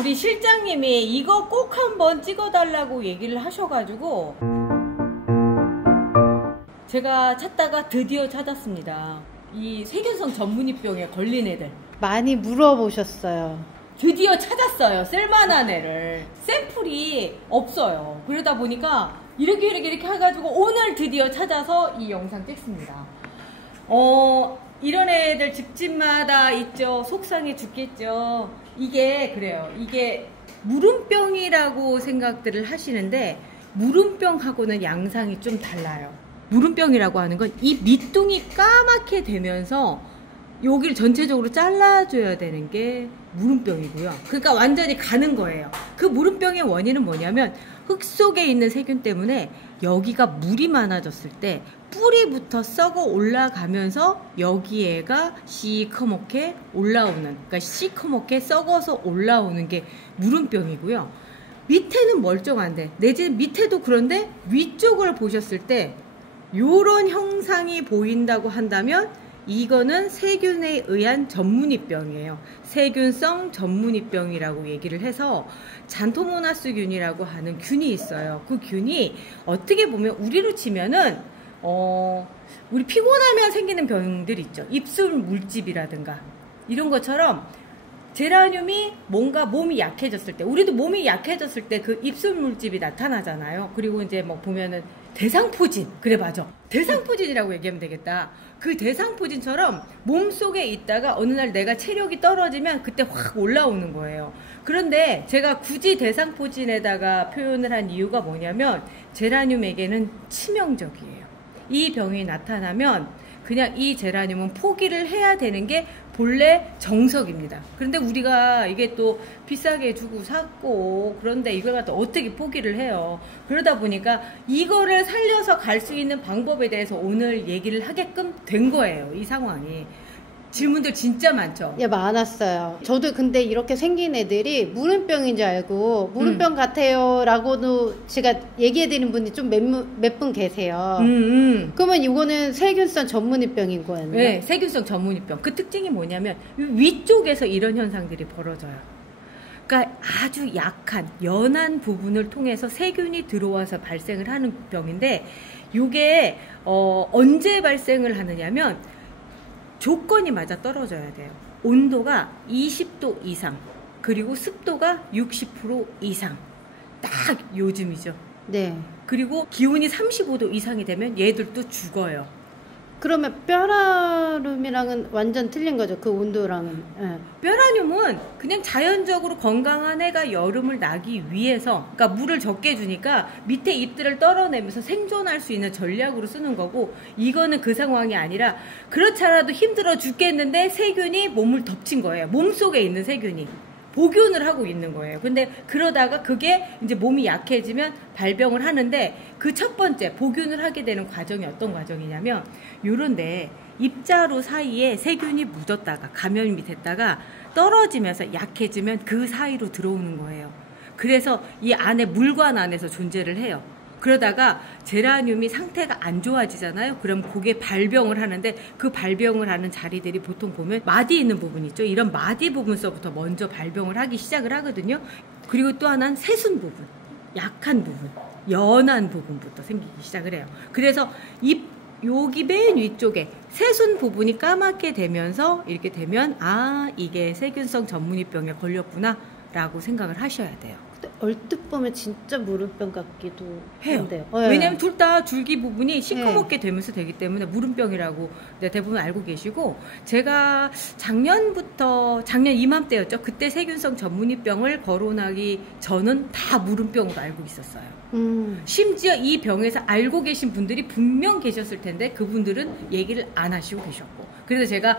우리 실장님이 이거 꼭 한번 찍어달라고 얘기를 하셔가지고 제가 찾다가 드디어 찾았습니다. 이 세균성 전문의병에 걸린 애들 많이 물어보셨어요. 드디어 찾았어요. 쓸만한 애를. 샘플이 없어요. 그러다 보니까 이렇게 해가지고 오늘 드디어 찾아서 이 영상 찍습니다. 이런 애들 집집마다 있죠. 속상해 죽겠죠. 이게 그래요. 이게 무름병이라고 생각들을 하시는데 무름병하고는 양상이 좀 달라요. 무름병이라고 하는 건 이 밑둥이 까맣게 되면서 여기를 전체적으로 잘라줘야 되는 게 무름병이고요. 그러니까 완전히 가는 거예요. 그 무름병의 원인은 뭐냐면 흙 속에 있는 세균 때문에 여기가 물이 많아졌을 때 뿌리부터 썩어 올라가면서 여기에가 시커멓게 올라오는, 그러니까 시커멓게 썩어서 올라오는 게 무름병이고요. 밑에는 멀쩡한데, 내지는 밑에도 그런데 위쪽을 보셨을 때 요런 형상이 보인다고 한다면 이거는 세균에 의한 전문의병이에요. 세균성 전문의병이라고 얘기를 해서 잔토모나스균이라고 하는 균이 있어요. 그 균이 어떻게 보면 우리로 치면은 우리 피곤하면 생기는 병들 있죠. 입술 물집이라든가 이런 것처럼 제라늄이 뭔가 몸이 약해졌을 때, 우리도 몸이 약해졌을 때 그 입술 물집이 나타나잖아요. 그리고 이제 뭐 보면은 대상포진, 그래 맞아, 대상포진이라고 얘기하면 되겠다. 그 대상포진처럼 몸속에 있다가 어느 날 내가 체력이 떨어지면 그때 확 올라오는 거예요. 그런데 제가 굳이 대상포진에다가 표현을 한 이유가 뭐냐면 제라늄에게는 치명적이에요. 이 병이 나타나면 그냥 이 제라늄은 포기를 해야 되는 게 본래 정석입니다. 그런데 우리가 이게 또 비싸게 주고 샀고, 그런데 이걸 갖다 어떻게 포기를 해요. 그러다 보니까 이거를 살려서 갈 수 있는 방법에 대해서 오늘 얘기를 하게끔 된 거예요. 이 상황이. 질문들 진짜 많죠? 예, 많았어요. 저도 근데 이렇게 생긴 애들이 무름병인 줄 알고 무름병 같아요 라고도 제가 얘기해드리는 분이 좀 몇 분 계세요. 그러면 이거는 세균성 전문의병인 거였나요? 네, 세균성 전문의병. 그 특징이 뭐냐면 위쪽에서 이런 현상들이 벌어져요. 그러니까 아주 약한 연한 부분을 통해서 세균이 들어와서 발생을 하는 병인데, 이게 언제 발생을 하느냐면 조건이 맞아 떨어져야 돼요. 온도가 20도 이상, 그리고 습도가 60% 이상. 딱 요즘이죠. 네. 그리고 기온이 35도 이상이 되면 얘들도 죽어요. 그러면 뼈라늄이랑은 완전 틀린 거죠, 그 온도랑은. 네. 뼈라늄은 그냥 자연적으로 건강한 애가 여름을 나기 위해서, 그러니까 물을 적게 주니까 밑에 잎들을 떨어내면서 생존할 수 있는 전략으로 쓰는 거고, 이거는 그 상황이 아니라 그렇지 않아도 힘들어 죽겠는데 세균이 몸을 덮친 거예요. 몸속에 있는 세균이 복균을 하고 있는 거예요. 근데 그러다가 그게 이제 몸이 약해지면 발병을 하는데, 그 첫 번째 복균을 하게 되는 과정이 어떤 과정이냐면, 요런데 입자루 사이에 세균이 묻었다가 감염이 됐다가 떨어지면서 약해지면 그 사이로 들어오는 거예요. 그래서 이 안에 물관 안에서 존재를 해요. 그러다가 제라늄이 상태가 안 좋아지잖아요. 그럼 그게 발병을 하는데, 그 발병을 하는 자리들이 보통 보면 마디 있는 부분 있죠. 이런 마디 부분서부터 먼저 발병을 하기 시작을 하거든요. 그리고 또 하나는 세순 부분, 약한 부분, 연한 부분부터 생기기 시작을 해요. 그래서 여기 맨 위쪽에 세순 부분이 까맣게 되면서 이렇게 되면 이게 세균성 전문의병에 걸렸구나 라고 생각을 하셔야 돼요. 얼뜻 보면 진짜 무름병 같기도 해요. 한데요. 왜냐면 둘 다 줄기 부분이 시커멓게 되면서 되기 때문에 무름병이라고 대부분 알고 계시고, 제가 작년 이맘때였죠. 그때 세균성 전문의병을 거론하기 전은 다 무름병으로 알고 있었어요. 심지어 이 병에서 알고 계신 분들이 분명 계셨을 텐데 그분들은 얘기를 안 하시고 계셨고, 그래서 제가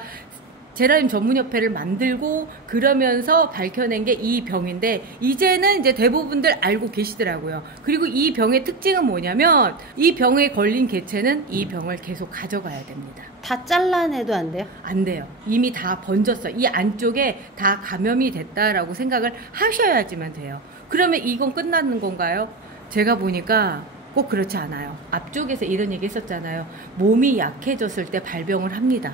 제라늄 전문협회를 만들고 그러면서 밝혀낸 게 이 병인데, 이제는 이제 대부분들 알고 계시더라고요. 그리고 이 병의 특징은 뭐냐면, 이 병에 걸린 개체는 이 병을 계속 가져가야 됩니다. 다 잘라내도 안 돼요? 안 돼요. 이미 다 번졌어. 이 안쪽에 다 감염이 됐다라고 생각을 하셔야지만 돼요. 그러면 이건 끝나는 건가요? 제가 보니까 꼭 그렇지 않아요. 앞쪽에서 이런 얘기 했었잖아요. 몸이 약해졌을 때 발병을 합니다.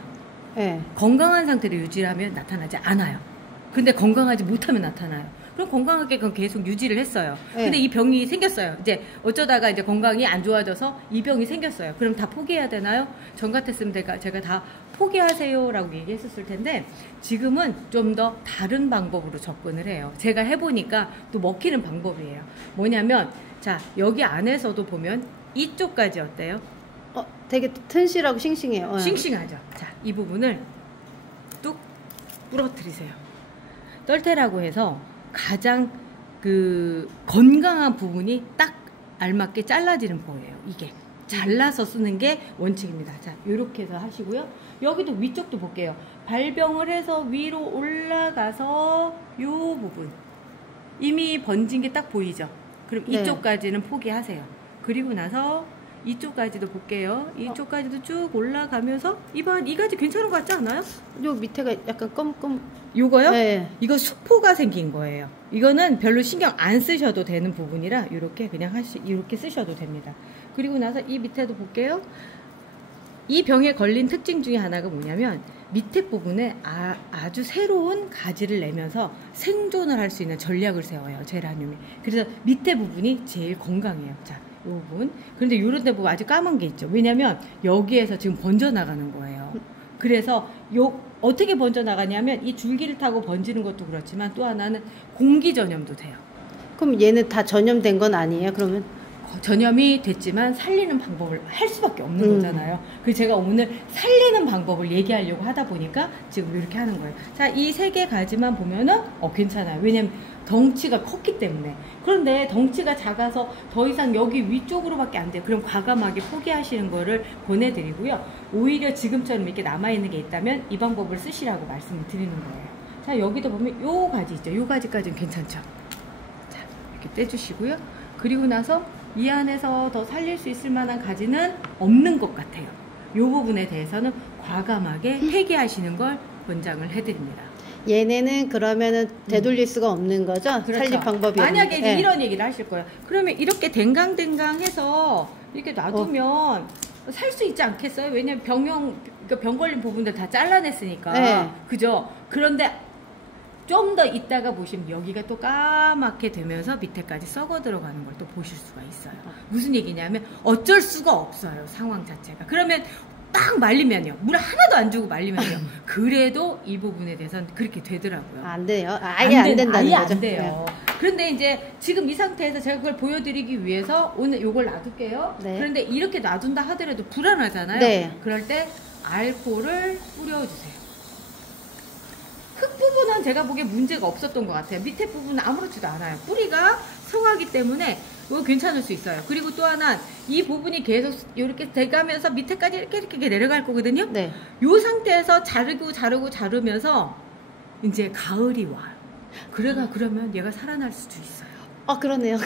네. 건강한 상태로 유지하면 나타나지 않아요. 근데 건강하지 못하면 나타나요. 그럼 건강하게 그건 계속 유지를 했어요. 네. 근데 이 병이 생겼어요. 이제 어쩌다가 이제 건강이 안 좋아져서 이 병이 생겼어요. 그럼 다 포기해야 되나요? 전 같았으면 제가 다 포기하세요라고 얘기했었을 텐데 지금은 좀 더 다른 방법으로 접근을 해요. 제가 해보니까 또 먹히는 방법이에요. 뭐냐면 자 여기 안에서도 보면 이쪽까지 어때요? 되게 튼실하고 싱싱해요. 싱싱하죠. 자, 이 부분을 뚝 부러뜨리세요. 떨테라고 해서 가장 그 건강한 부분이 딱 알맞게 잘라지는 거예요. 이게 잘라서 쓰는 게 원칙입니다. 자, 이렇게 해서 하시고요. 여기도 위쪽도 볼게요. 발병을 해서 위로 올라가서 이 부분 이미 번진 게 딱 보이죠. 그럼 네. 이쪽까지는 포기하세요. 그리고 나서 이쪽까지도 볼게요. 이쪽까지도 쭉 올라가면서 이 가지 괜찮은 것 같지 않아요? 요 밑에가 약간 검검. 요거요? 네. 이거 수포가 생긴 거예요. 이거는 별로 신경 안 쓰셔도 되는 부분이라 이렇게 그냥 이렇게 쓰셔도 됩니다. 그리고 나서 이 밑에도 볼게요. 이 병에 걸린 특징 중에 하나가 뭐냐면 밑에 부분에 아주 새로운 가지를 내면서 생존을 할 수 있는 전략을 세워요. 제라늄이. 그래서 밑에 부분이 제일 건강해요. 자, 이 부분. 그런데 이런 데 보면 아주 까만 게 있죠. 왜냐면 여기에서 지금 번져나가는 거예요. 그래서 어떻게 번져나가냐면 이 줄기를 타고 번지는 것도 그렇지만 또 하나는 공기 전염도 돼요. 그럼 얘는 다 전염된 건 아니에요? 그러면? 전염이 됐지만 살리는 방법을 할 수밖에 없는 거잖아요. 그래서 제가 오늘 살리는 방법을 얘기하려고 하다 보니까 지금 이렇게 하는 거예요. 자, 이 세 개 가지만 보면은 괜찮아요. 왜냐면 덩치가 컸기 때문에. 그런데 덩치가 작아서 더 이상 여기 위쪽으로밖에 안 돼요. 그럼 과감하게 포기하시는 거를 보내드리고요. 오히려 지금처럼 이렇게 남아있는 게 있다면 이 방법을 쓰시라고 말씀을 드리는 거예요. 자, 여기도 보면 요 가지 있죠. 요 가지까지는 괜찮죠. 자, 이렇게 떼주시고요. 그리고 나서 이 안에서 더 살릴 수 있을 만한 가지는 없는 것 같아요. 이 부분에 대해서는 과감하게 폐기하시는 걸 권장을 해드립니다. 얘네는 그러면은 되돌릴 수가 없는 거죠? 그렇죠. 살릴 방법이 만약에 이제 네. 이런 얘기를 하실 거예요. 그러면 이렇게 댕강댕강해서 이렇게 놔두면 살 수 있지 않겠어요? 왜냐면 병 걸린 부분들 다 잘라냈으니까. 네. 그죠? 그런데 좀 더 있다가 보시면 여기가 또 까맣게 되면서 밑에까지 썩어 들어가는 걸 또 보실 수가 있어요. 무슨 얘기냐면 어쩔 수가 없어요. 상황 자체가. 그러면 딱 말리면요. 물 하나도 안 주고 말리면요. 그래도 이 부분에 대해서는 그렇게 되더라고요. 안 돼요? 아예 안 된다는 아예 거죠? 안 돼요. 네. 그런데 이제 지금 이 상태에서 제가 그걸 보여드리기 위해서 오늘 이걸 놔둘게요. 네. 그런데 이렇게 놔둔다 하더라도 불안하잖아요. 네. 그럴 때 알코올을 뿌려주세요. 흙 부분은 제가 보기에 문제가 없었던 것 같아요. 밑에 부분은 아무렇지도 않아요. 뿌리가 성하기 때문에 이거 괜찮을 수 있어요. 그리고 또 하나 이 부분이 계속 이렇게 돼가면서 밑에까지 이렇게 내려갈 거거든요. 네. 이 상태에서 자르면서 이제 가을이 와요. 그러면 얘가 살아날 수도 있어요. 그러네요.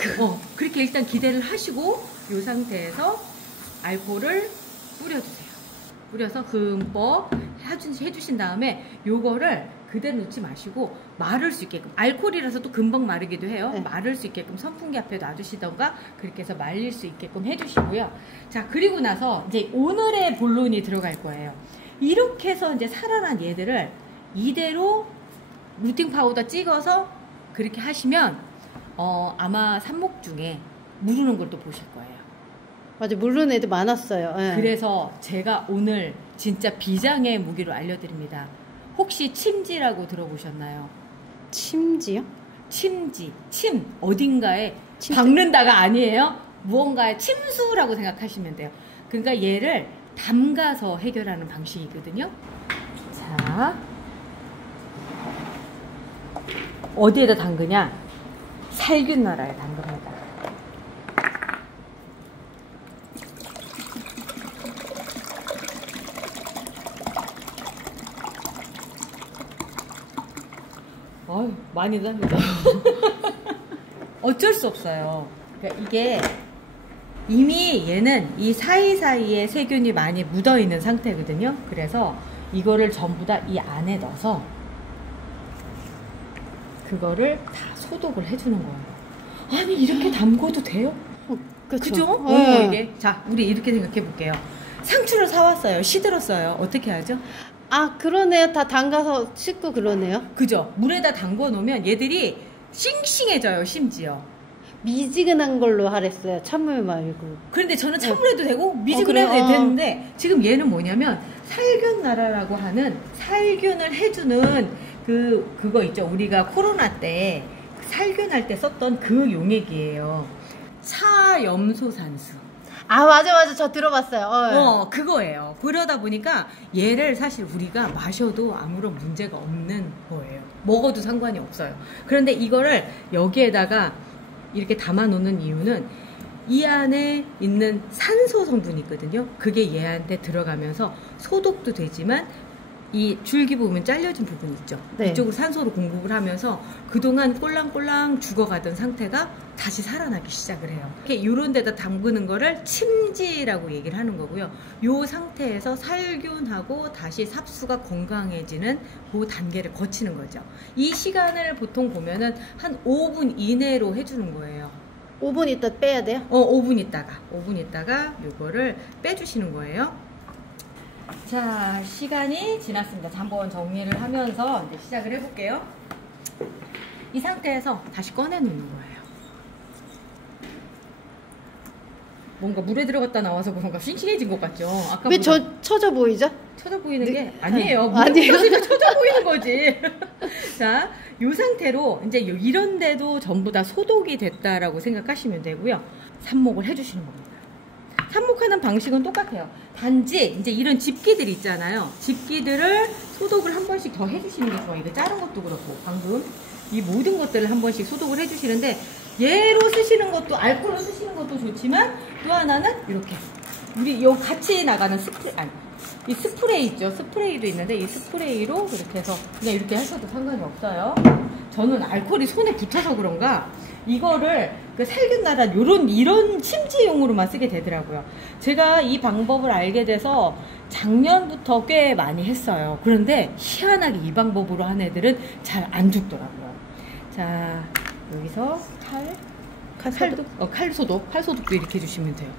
그렇게 일단 기대를 하시고 이 상태에서 알코올을 뿌려주세요. 뿌려서 흠뻑 해주신 다음에 요거를 그대로 놓지 마시고 마를 수 있게끔, 알코올이라서 또 금방 마르기도 해요. 네. 마를 수 있게끔 선풍기 앞에 놔두시던가 그렇게 해서 말릴 수 있게끔 해주시고요. 자, 그리고 나서 이제 오늘의 본론이 들어갈 거예요. 이렇게 해서 이제 살아난 얘들을 이대로 루팅 파우더 찍어서 그렇게 하시면 아마 삽목 중에 무르는 걸 또 보실 거예요. 맞아, 물론 애들 많았어요. 네. 그래서 제가 오늘 진짜 비장의 무기로 알려드립니다. 혹시 침지라고 들어보셨나요? 침지요? 침지, 침, 어딘가에 박는다가 아니에요. 무언가에 침수라고 생각하시면 돼요. 그러니까 얘를 담가서 해결하는 방식이거든요. 자, 어디에다 담그냐? 살균 나라에 담급니다. 아유, 많이 담그죠. 어쩔 수 없어요. 그러니까 이게 이미 얘는 이 사이사이에 세균이 많이 묻어 있는 상태거든요. 그래서 이거를 전부 다 이 안에 넣어서 그거를 다 소독을 해주는 거예요. 아니, 이렇게 담궈도 돼요? 그죠? 네. 이게. 자, 우리 이렇게 생각해 볼게요. 상추를 사왔어요. 시들었어요. 어떻게 하죠? 아, 그러네요. 다 담가서 씻고 그러네요. 그죠? 물에다 담궈 놓으면 얘들이 싱싱해져요, 심지어. 미지근한 걸로 하랬어요. 찬물 말고. 그런데 저는 찬물에도 되고 미지근해도 되는데 지금 얘는 뭐냐면 살균나라라고 하는 살균을 해주는 그거 있죠. 우리가 코로나 때 살균할 때 썼던 그 용액이에요. 차염소산수. 아, 맞아. 저 들어봤어요. 그거예요. 그러다 보니까 얘를 사실 우리가 마셔도 아무런 문제가 없는 거예요. 먹어도 상관이 없어요. 그런데 이거를 여기에다가 이렇게 담아 놓는 이유는 이 안에 있는 산소 성분이 있거든요. 그게 얘한테 들어가면서 소독도 되지만 이 줄기 보면 잘려진 부분 있죠. 네. 이쪽으로 산소를 공급을 하면서 그동안 꼴랑꼴랑 죽어가던 상태가 다시 살아나기 시작을 해요. 이렇게 이런 데다 담그는 거를 침지라고 얘기를 하는 거고요. 이 상태에서 살균하고 다시 삽수가 건강해지는 그 단계를 거치는 거죠. 이 시간을 보통 보면은 한 5분 이내로 해주는 거예요. 5분 있다 빼야 돼요? 5분 있다가 요거를 빼주시는 거예요. 자, 시간이 지났습니다. 자, 한번 정리를 하면서 이제 시작을 해볼게요. 이 상태에서 다시 꺼내놓는 거예요. 뭔가 물에 들어갔다 나와서 뭔가 싱싱해진 것 같죠? 아까 왜 처져 보이죠? 처져 보이는 게 아니에요. 물에 들어가니까 처져 보이는 거지. 자, 이 상태로 이제 이런 데도 전부 다 소독이 됐다라고 생각하시면 되고요. 삽목을 해주시는 겁니다. 삽목하는 방식은 똑같아요. 단지 이제 이런 집기들 있잖아요. 집기들을 소독을 한 번씩 더 해주시는 게 좋아요. 이거 자른 것도 그렇고 방금 이 모든 것들을 한 번씩 소독을 해주시는데 얘로 쓰시는 것도 알코올로 쓰시는 것도 좋지만 또 하나는 이렇게 우리 요 같이 나가는 이 스프레이 있죠. 스프레이도 있는데 이 스프레이로 이렇게 해서 그냥 이렇게 하셔도 상관이 없어요. 저는 알코올이 손에 붙어서 그런가 이거를 그 살균나라 이런 침지용으로만 쓰게 되더라고요. 제가 이 방법을 알게 돼서 작년부터 꽤 많이 했어요. 그런데 희한하게 이 방법으로 한 애들은 잘 안 죽더라고요. 자, 여기서 칼 소독도 이렇게 해주시면 돼요.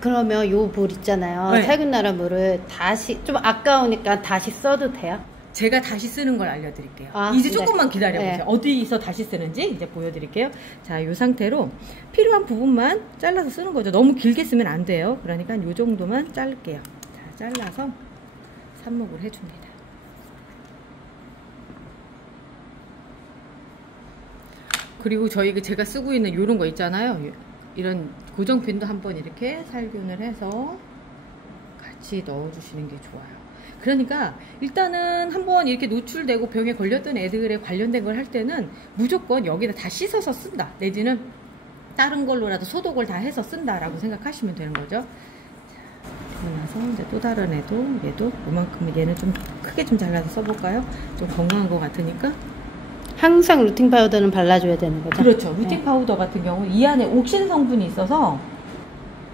그러면 요 물 있잖아요. 네. 살균나라 물을 다시 좀 아까우니까 다시 써도 돼요? 제가 다시 쓰는 걸 알려드릴게요. 이제 조금만 기다려보세요. 네. 어디서 다시 쓰는지 이제 보여드릴게요. 자, 이 상태로 필요한 부분만 잘라서 쓰는 거죠. 너무 길게 쓰면 안 돼요. 그러니까 이 정도만 자를게요. 자, 잘라서 삽목을 해줍니다. 그리고 제가 쓰고 있는 이런 거 있잖아요. 이런 고정핀도 한번 이렇게 살균을 해서 같이 넣어주시는 게 좋아요. 그러니까 일단은 한번 이렇게 노출되고 병에 걸렸던 애들에 관련된 걸 할 때는 무조건 여기다 다 씻어서 쓴다. 내지는 다른 걸로라도 소독을 다 해서 쓴다라고 생각하시면 되는 거죠. 자, 그러고 나서 이제 또 다른 얘도 이만큼 얘는 좀 크게 좀 잘라서 써볼까요? 좀 건강한 것 같으니까. 항상 루팅 파우더는 발라줘야 되는 거죠? 그렇죠. 루팅 파우더 같은 경우 이 안에 옥신 성분이 있어서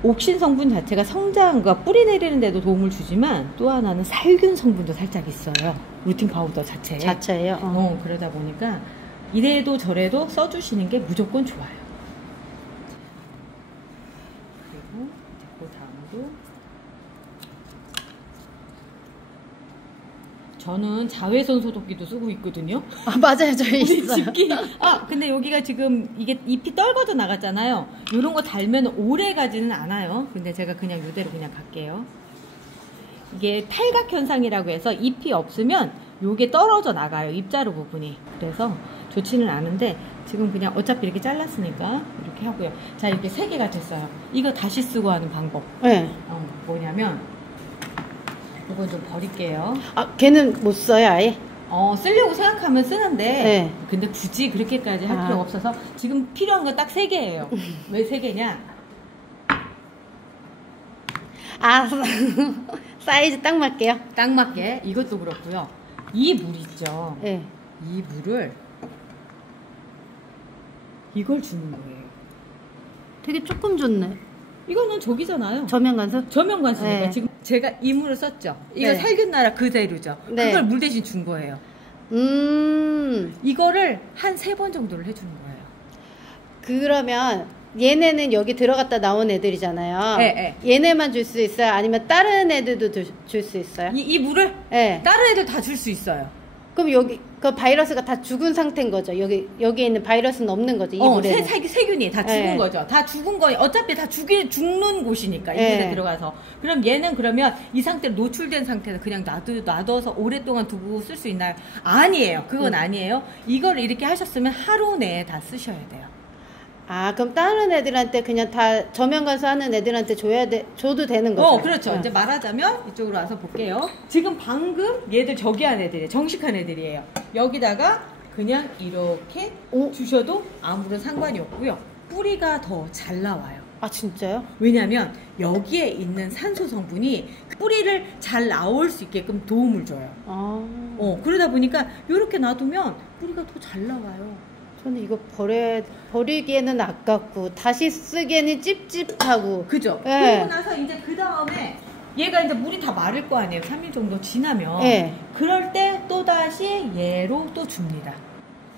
옥신 성분 자체가 성장과 뿌리 내리는 데도 도움을 주지만 또 하나는 살균 성분도 살짝 있어요. 루팅 파우더 자체예요. 그러다 보니까 이래도 저래도 써주시는 게 무조건 좋아요. 그리고 그 다음도 저는 자외선 소독기도 쓰고 있거든요. 아, 맞아요. 저희 있어요. 집기. 근데 여기가 지금 이게 잎이 떨궈져 나갔잖아요. 이런 거 달면 오래 가지는 않아요. 근데 제가 그냥 이대로 그냥 갈게요. 이게 탈각 현상이라고 해서 잎이 없으면 요게 떨어져 나가요. 잎자루 부분이. 그래서 좋지는 않은데 지금 그냥 어차피 이렇게 잘랐으니까 이렇게 하고요. 자, 이렇게 3개가 됐어요. 이거 다시 쓰고 하는 방법. 네. 뭐냐면 이건 좀 버릴게요. 걔는 못 써요, 아예? 쓰려고 생각하면 쓰는데, 네. 근데 굳이 그렇게까지 할 필요가 없어서 지금 필요한 건 딱 3개예요. 왜 3개냐? 사이즈 딱 맞게요. 딱 맞게. 이것도 그렇고요. 이 물 있죠? 네. 이 물을 이걸 주는 거예요. 되게 조금 줬네. 이거는 저기잖아요. 저면관수니까. 네. 지금 제가 이 물을 썼죠. 이거 네. 살균나라 그대로죠. 네. 그걸 물 대신 준 거예요. 이거를 한 3번 정도를 해주는 거예요. 그러면 얘네는 여기 들어갔다 나온 애들이잖아요. 네. 얘네만 줄 수 있어요? 아니면 다른 애들도 줄 수 있어요? 이 물을? 네. 다른 애들 다 줄 수 있어요. 그럼 여기 그 바이러스가 다 죽은 상태인 거죠? 여기에 있는 바이러스는 없는 거죠? 이 물에는? 세균이 다 죽은 네. 거죠. 다 죽은 거 어차피 다 죽는 곳이니까 이 물에 들어가서. 그럼 얘는 그러면 이 상태로 노출된 상태에서 그냥 놔둬서 오랫동안 두고 쓸 수 있나요? 아니에요. 그건 아니에요. 이걸 이렇게 하셨으면 하루 내에 다 쓰셔야 돼요. 아, 그럼 다른 애들한테 그냥 다 저면관수 하는 애들한테 줘도 되는 거죠? 그렇죠. 이제 말하자면 이쪽으로 와서 볼게요. 지금 방금 얘들 저기 한 애들이에요. 정식한 애들이에요. 여기다가 그냥 이렇게 주셔도 아무런 상관이 없고요. 뿌리가 더 잘 나와요. 아, 진짜요? 왜냐면 여기에 있는 산소 성분이 뿌리를 잘 나올 수 있게끔 도움을 줘요. 그러다 보니까 이렇게 놔두면 뿌리가 더 잘 나와요. 저는 이거 버리기에는 아깝고 다시 쓰기에는 찝찝하고. 그죠? 네. 그리고 나서 이제 그 다음에 얘가 이제 물이 다 마를 거 아니에요. 3일 정도 지나면. 네. 그럴 때 또 다시 얘로 또 줍니다.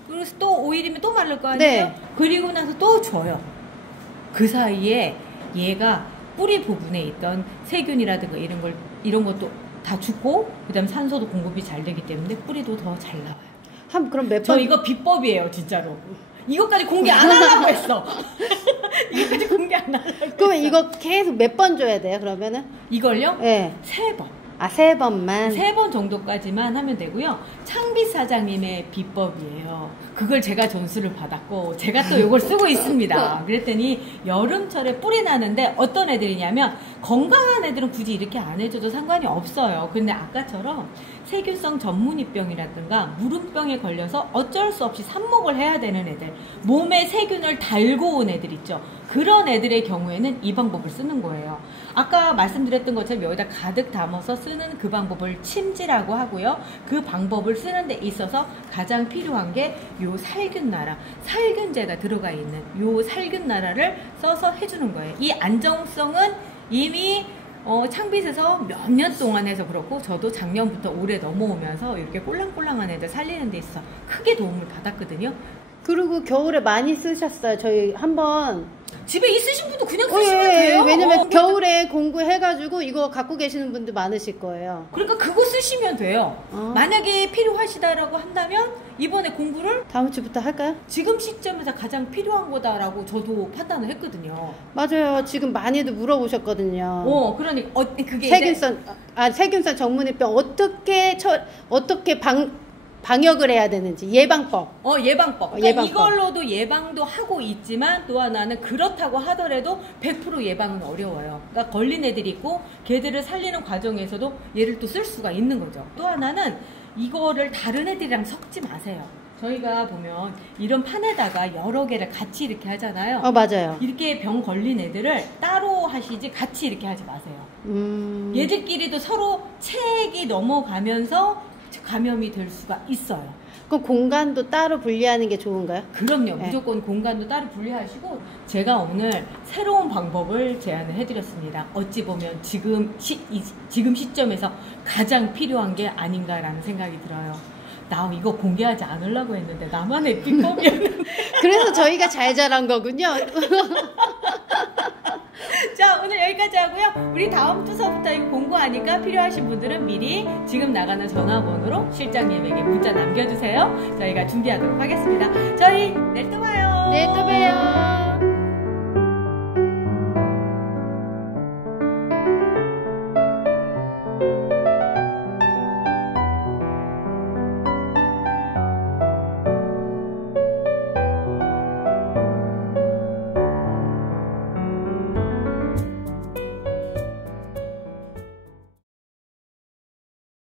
그래서 또 5일이면 또 마를 거 아니에요. 네. 그리고 나서 또 줘요. 그 사이에 얘가 뿌리 부분에 있던 세균이라든가 이런 것도 다 죽고, 그다음 산소도 공급이 잘 되기 때문에 뿌리도 더 잘 나와요. 그럼 몇 번? 저 이거 비법이에요, 진짜로. 이것까지 공개 안 하려고 했어. 이것까지 공개 안 하려고 했어. 그러면 이거 계속 몇 번 줘야 돼요, 그러면은? 이걸요? 네. 3번. 아, 3번만? 3번 정도까지만 하면 되고요. 창빛 사장님의 비법이에요. 그걸 제가 전수를 받았고, 제가 또 이걸 쓰고 있습니다. 그랬더니 여름철에 뿌리 나는데 어떤 애들이냐면, 건강한 애들은 굳이 이렇게 안 해줘도 상관이 없어요. 근데 아까처럼 세균성 전문이병이라든가 무름병에 걸려서 어쩔 수 없이 삽목을 해야 되는 애들, 몸에 세균을 달고 온 애들 있죠. 그런 애들의 경우에는 이 방법을 쓰는 거예요. 아까 말씀드렸던 것처럼 여기다 가득 담아서 쓰는 그 방법을 침지라고 하고요. 그 방법을 쓰는 데 있어서 가장 필요한 게 요 살균나라, 살균제가 들어가 있는 요 살균나라를 써서 해주는 거예요. 이 안정성은 이미 창빛에서 몇 년 동안 해서 그렇고, 저도 작년부터 올해 넘어오면서 이렇게 꼴랑꼴랑한 애들 살리는 데 있어 크게 도움을 받았거든요. 그리고 겨울에 많이 쓰셨어요. 저희 한번 집에 있으신 분도 그냥 쓰시면 돼요. 왜냐면 겨울에 공구해가지고 이거 갖고 계시는 분들 많으실 거예요. 그러니까 그거 쓰시면 돼요. 만약에 필요하시다라고 한다면 이번에 공구를 다음 주부터 할까요? 지금 시점에서 가장 필요한 거다라고 저도 판단을 했거든요. 맞아요. 지금 많이들 물어보셨거든요. 그러니까 그게 세균성 전문의병 어떻게 방역을 해야 되는지 예방법. 예방법. 그러니까 이걸로도 예방도 하고 있지만, 또 하나는 그렇다고 하더라도 100% 예방은 어려워요. 그러니까 걸린 애들이 있고 걔들을 살리는 과정에서도 얘를 또 쓸 수가 있는 거죠. 또 하나는 이거를 다른 애들이랑 섞지 마세요. 저희가 보면 이런 판에다가 여러 개를 같이 이렇게 하잖아요. 맞아요. 이렇게 병 걸린 애들을 따로 하시지 같이 이렇게 하지 마세요. 얘들끼리도 서로 체액이 넘어가면서 감염이 될 수가 있어요. 그럼 공간도 따로 분리하는 게 좋은가요? 그럼요. 무조건 공간도 따로 분리하시고, 제가 오늘 새로운 방법을 제안을 해드렸습니다. 어찌 보면 지금 시점에서 가장 필요한 게 아닌가라는 생각이 들어요. 나 이거 공개하지 않으려고 했는데 나만의 비법이었는데. 그래서 저희가 잘 자란 거군요. 자, 오늘 여기까지 하고요. 우리 다음 주서부터 이거 공부하니까 필요하신 분들은 미리 지금 나가는 전화번호로 실장님에게 문자 남겨주세요. 저희가 준비하도록 하겠습니다. 저희 내일 또